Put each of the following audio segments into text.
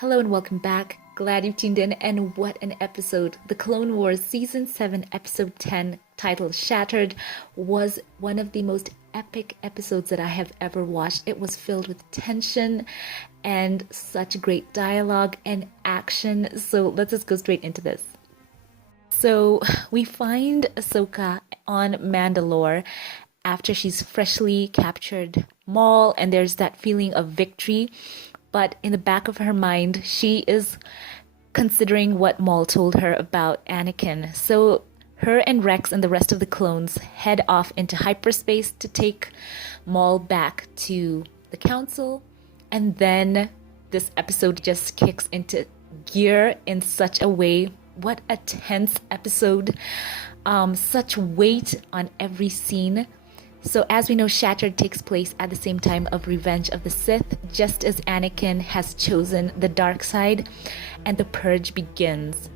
Hello and welcome back. Glad you tuned in, and what an episode. The Clone Wars Season 7, Episode 10, titled Shattered, was one of the most epic episodes that I have ever watched. It was filled with tension and such great dialogue and action. So let's just go straight into this. So we find Ahsoka on Mandalore after she's freshly captured Maul, and there's that feeling of victory. But in the back of her mind, she is considering what Maul told her about Anakin. So her and Rex and the rest of the clones head off into hyperspace to take Maul back to the council. And then this episode just kicks into gear in such a way. What a tense episode. Such weight on every scene. So as we know, Shattered takes place at the same time of Revenge of the Sith, just as Anakin has chosen the dark side, and the purge begins.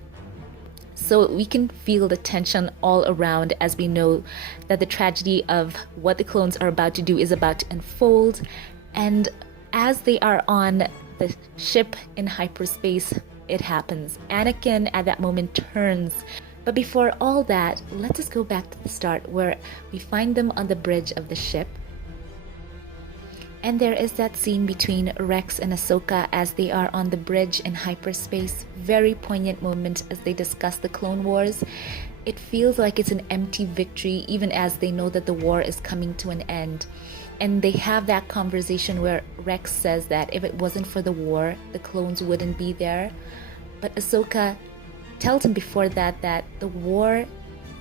So we can feel the tension all around as we know that the tragedy of what the clones are about to do is about to unfold. And as they are on the ship in hyperspace, it happens. Anakin at that moment turns. But before all that, let us go back to the start where we find them on the bridge of the ship. And there is that scene between Rex and Ahsoka as they are on the bridge in hyperspace. Very poignant moment as they discuss the Clone Wars. It feels like it's an empty victory even as they know that the war is coming to an end. And they have that conversation where Rex says that if it wasn't for the war, the clones wouldn't be there. But Ahsoka tells him before that the war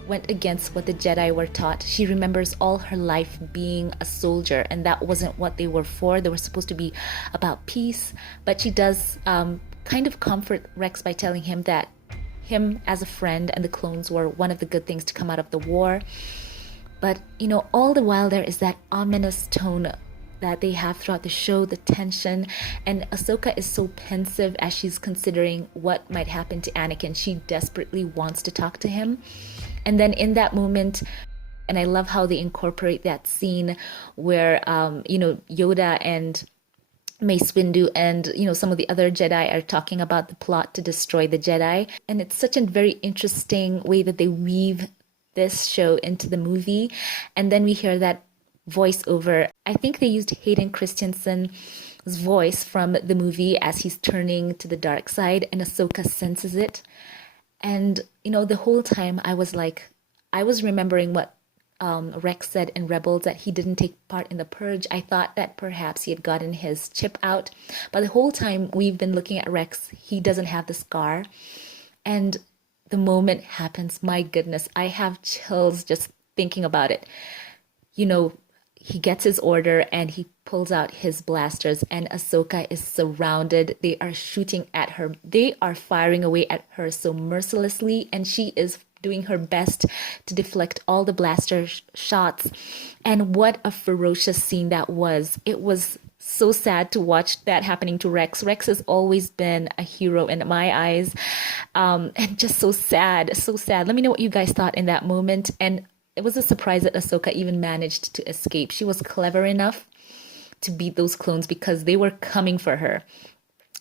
went against what the Jedi were taught. She remembers all her life being a soldier, and that wasn't what they were for. They were supposed to be about peace. But she does kind of comfort Rex by telling him that him as a friend and the clones were one of the good things to come out of the war. But, you know, all the while there is that ominous tone that they have throughout the show, the tension, and Ahsoka is so pensive as she's considering what might happen to Anakin. She desperately wants to talk to him. And then in that moment, and I love how they incorporate that scene where, Yoda and Mace Windu and, some of the other Jedi are talking about the plot to destroy the Jedi. And it's such a very interesting way that they weave this show into the movie. And then we hear that voiceover. I think they used Hayden Christensen's voice from the movie as he's turning to the dark side, and Ahsoka senses it. And, the whole time I was remembering what Rex said in Rebels, that he didn't take part in the purge. I thought that perhaps he had gotten his chip out. But the whole time we've been looking at Rex, he doesn't have the scar. And the moment happens, my goodness, I have chills just thinking about it. He gets his order and he pulls out his blasters, and Ahsoka is surrounded. They are shooting at her. They are firing away at her so mercilessly, and she is doing her best to deflect all the blaster shots. And what a ferocious scene that was. It was so sad to watch that happening to Rex. Rex has always been a hero in my eyes, and just so sad, so sad. Let me know what you guys thought in that moment. And it was a surprise that Ahsoka even managed to escape. She was clever enough to beat those clones because they were coming for her.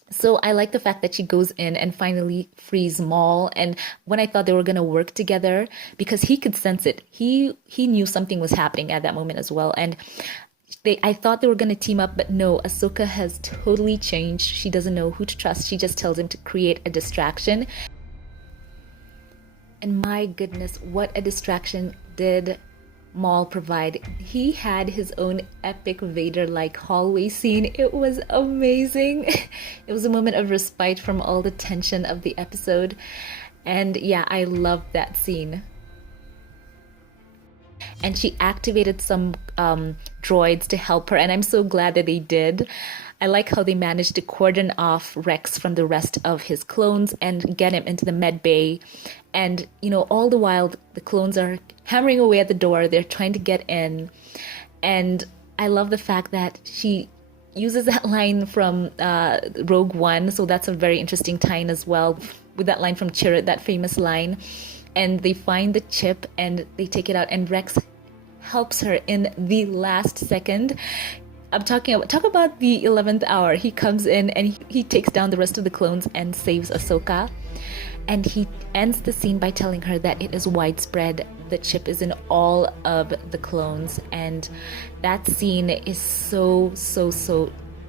So I like the fact that she goes in and finally frees Maul. And when I thought they were going to work together, because he could sense it, he knew something was happening at that moment as well. And I thought they were going to team up, but no, Ahsoka has totally changed. She doesn't know who to trust. She just tells him to create a distraction. And my goodness, what a distraction did Maul provide. He had his own epic Vader-like hallway scene. It was amazing. It was a moment of respite from all the tension of the episode. And yeah, I loved that scene. And she activated some droids to help her, and I'm so glad that they did. I like how they managed to cordon off Rex from the rest of his clones and get him into the med bay. And, all the while, the clones are hammering away at the door. They're trying to get in. And I love the fact that she uses that line from Rogue One. So that's a very interesting tie-in as well with that line from Chirrut, that famous line. And they find the chip and they take it out. And Rex helps her in the last second. I'm talk about the 11th hour. He comes in and he takes down the rest of the clones and saves Ahsoka. And he ends the scene by telling her that it is widespread. The chip is in all of the clones. And that scene is so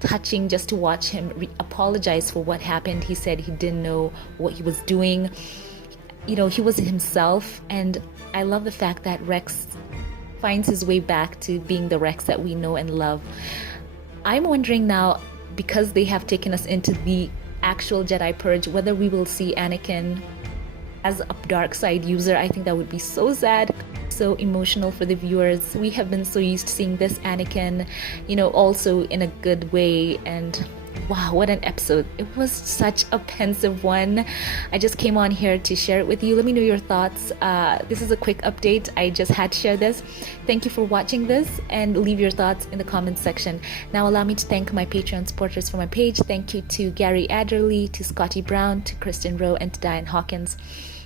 touching just to watch him apologize for what happened. He said he didn't know what he was doing. You know, he was himself. And I love the fact that Rex finds his way back to being the Rex that we know and love. I'm wondering now, because they have taken us into the actual Jedi Purge, whether we will see Anakin as a dark side user. I think that would be so sad, so emotional for the viewers. We have been so used to seeing this Anakin, you know, also in a good way. And wow, what an episode. It was such a pensive one. I just came on here to share it with you. Let me know your thoughts. This is a quick update. I just had to share this. Thank you for watching this, and leave your thoughts in the comments section. Now allow me to thank my Patreon supporters for my page. Thank you to Gary Adderley, to Scotty Brown, to Kristen Rowe, and to Diane Hawkins.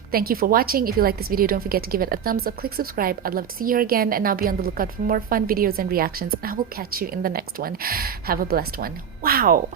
Thank you for watching. If you like this video, don't forget to give it a thumbs up, click subscribe. I'd love to see you again, and I'll be on the lookout for more fun videos and reactions, and I will catch you in the next one. Have a blessed one. Wow.